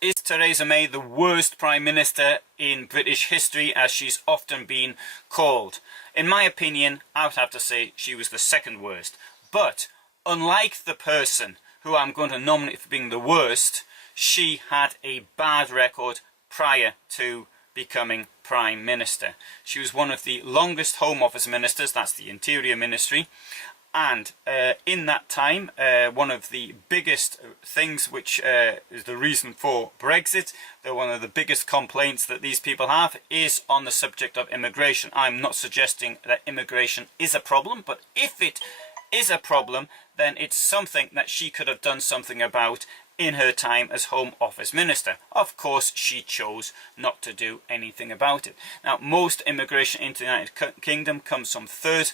Is Theresa May the worst Prime Minister in British history, as she's often been called? In my opinion, I would have to say she was the second worst. But unlike the person who I'm going to nominate for being the worst, she had a bad record prior to becoming Prime Minister. She was one of the longest Home Office ministers, that's the Interior Ministry, and in that time, one of the biggest things, which is the reason for Brexit, one of the biggest complaints that these people have, is on the subject of immigration. I'm not suggesting that immigration is a problem, but if it is a problem, then it's something that she could have done something about in her time as Home Office Minister. Of course, she chose not to do anything about it. Now, most immigration into the United Kingdom comes from third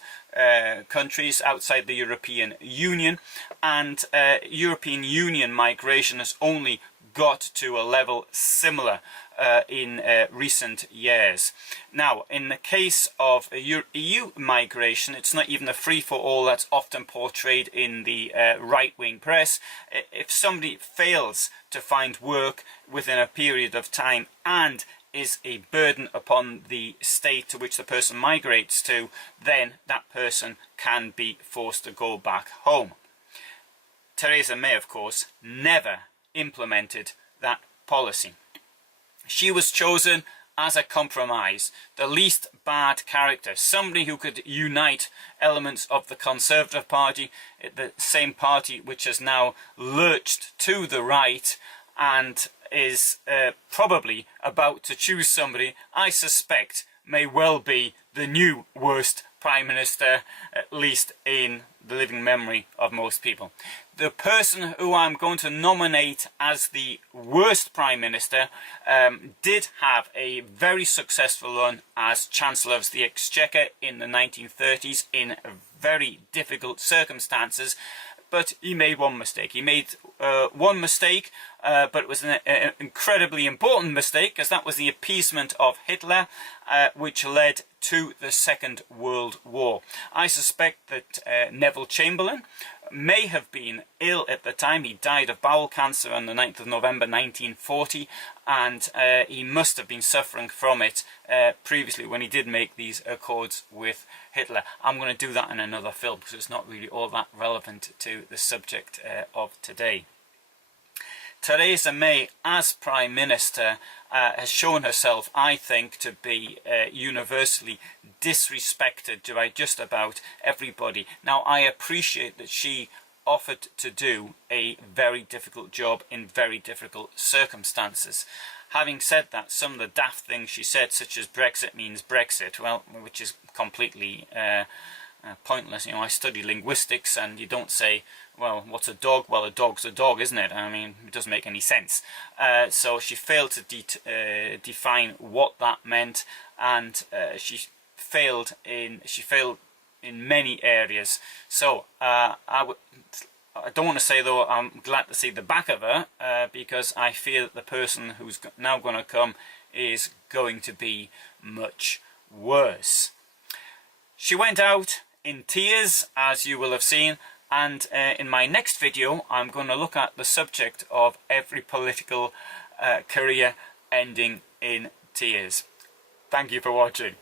countries outside the European Union, and European Union migration has only got to a level similar in recent years. Now, in the case of EU migration, it's not even a free-for-all that's often portrayed in the right-wing press. If somebody fails to find work within a period of time and is a burden upon the state to which the person migrates to, then that person can be forced to go back home. Theresa May, of course, never implemented that policy. She was chosen as a compromise, the least bad character, somebody who could unite elements of the Conservative Party, the same party which has now lurched to the right and is probably about to choose somebody I suspect may well be the new worst Prime Minister, at least in the living memory of most people. The person who I'm going to nominate as the worst Prime Minister did have a very successful run as Chancellor of the Exchequer in the 1930s in very difficult circumstances, but he made one mistake. He made one mistake, but it was an incredibly important mistake, because that was the appeasement of Hitler, which led to the Second World War. I suspect that Neville Chamberlain may have been ill at the time. He died of bowel cancer on the 9th of November 1940, and he must have been suffering from it previously when he did make these accords with Hitler. I'm going to do that in another film because it's not really all that relevant to the subject of today. Theresa May, as Prime Minister, has shown herself, I think, to be universally disrespected by just about everybody. Now, I appreciate that she offered to do a very difficult job in very difficult circumstances. Having said that, some of the daft things she said, such as Brexit means Brexit, well, which is completely pointless. You know, I study linguistics, and you don't say, well, what's a dog? Well, a dog's a dog, isn't it? I mean, it doesn't make any sense. So she failed to define what that meant, and she failed in many areas. So I don't want to say, though, I'm glad to see the back of her, because I fear that the person who's now going to come is going to be much worse. She went out in tears, as you will have seen, and in my next video I'm going to look at the subject of every political career ending in tears. Thank you for watching.